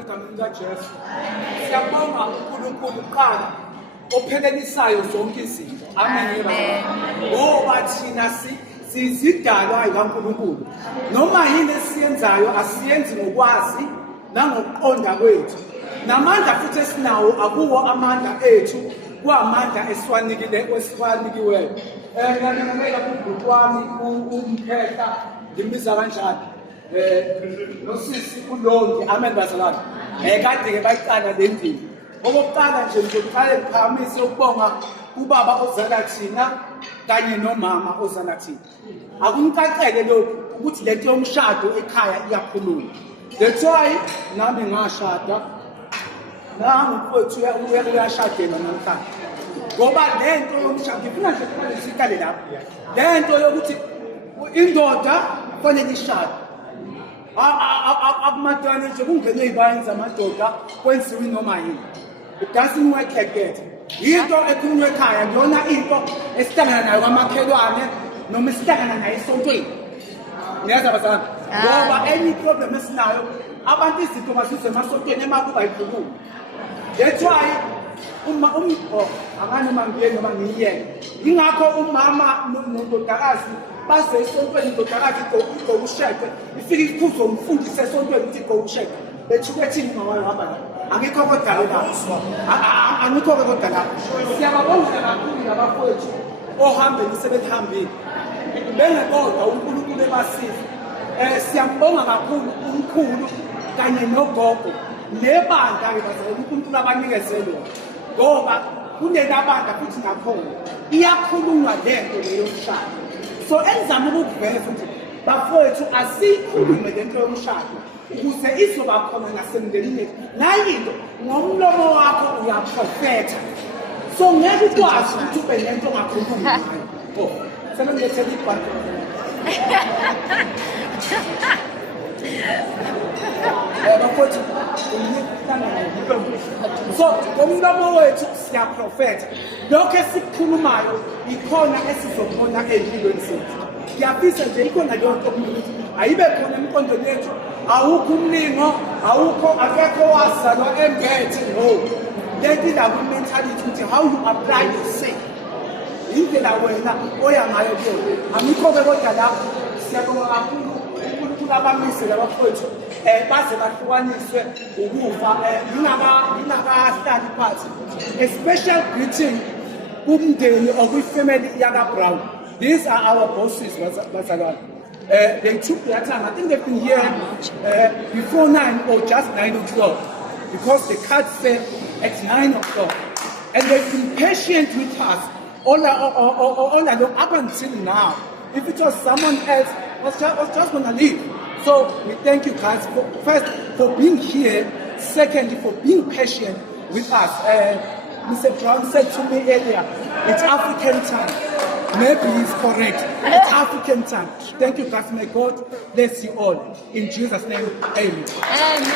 egameni likaJesu. Siyabonga uNkulunkulu kuqala ophelelisayo zonke izinto. Amen. Ngoba thina sizidalwa kaNkulunkulu. Noma yini esiyenzayo asiyenzi ngokwazi nangokuqonda kwethu. Namandla futhi esinawo akuwo amandla ethu, kuamandla esiwanikiweyo. Ngiyanemela kubhuku wami umphehla ngimbiza kanjani. Nosisi uLondi, amen bazalwane. Kade-ke bayiqala le ndima. Okokuqala nje ngizoqala ngiphakamise ukubonga ubaba ozala thina kanye nomama ozala thina. Akunicacele lokhu ukuthi lento yomshado ekhaya iyakhuluma. That's why nami ngashada. Nami mfowethu uyashadela namhlanje. Ngoba lento yomshado ngifuna nje ukuthi siqale lapho. Lento yokuthi indoda kufanele ishade. Akumadana nje kungene izibani zamadoda kwenziwe noma yini. It doesn't work like that. Into ekhulunywa ekhaya yona into esihlangana nayo kwamakhelwane noma esihlangana nayo esontweni. Niyazi abazali? Ngoba any problem esinayo abantu izinto basizwe emasontweni emakuba ikhuluma. That's why noma ngiyeke. Ingakho umama nondodakazi baze esontweni indodakazi igowusheke ifike ikhuzo umfundise esontweni ukuthi igowusheke. Bethukethini ngawayo hamba la. Angikho kodwa la. Angikho kodwa la. Siyababonga kakhulu labafowethu ohambeni sebehambile. Bengekodwa uNkulunkulu ebasiza. Siyambonga kakhulu umkhulu kanye nogogo nebandla ke bazalwane uNkulunkulu abanikezelwe. Ngoba kunelabandla futhi nakhona iyakhulunywa lento leyo mshado. So enzama ukuveza ukuthi bafowethu asikhulume lento yomshado ukuze izoba khona nasemndenini. Nayinto ngomlomo wakho uyaprofetha. So ngeke ukwazi ukuthi ube lento ongakhulumi ngayo. Sebengethela ibhadi. Bafowethu so ngomlomo wethu siyaprofetha. Lokho esikukhulumayo ikhona esizobona empilweni zethu. Ngiyafisa nje ikhona yonke ukuthi ayibe khona emqondweni yethu. Awukho umlingo, akekho wazalwa emgethe no. Leti la mentality ukuthi how you apply yourself. Indlela wena oya ngayo kuyo. Amikho ke kodwa lapho siyabonga kakhulu uNkulunkulu abamise labafowethu baze bahlukaniswe ukufa ingakahlali phansi. A special greeting kumndeni or kwifamily yaka Brown. These are our bosses bazalwane. They took their time. I think they've been here before 9 or just 9 o'clock because the card said at 9 o'clock. And they've been patient with us all along up until now. If it was someone else, was just going to leave. So we thank you guys first for being here. Secondly, for being patient with us. Mr. Brown said to me earlier, it's African time. Maybe he's correct. It's African time. Thank you guys. May God bless you all. In Jesus' name, amen. Amen.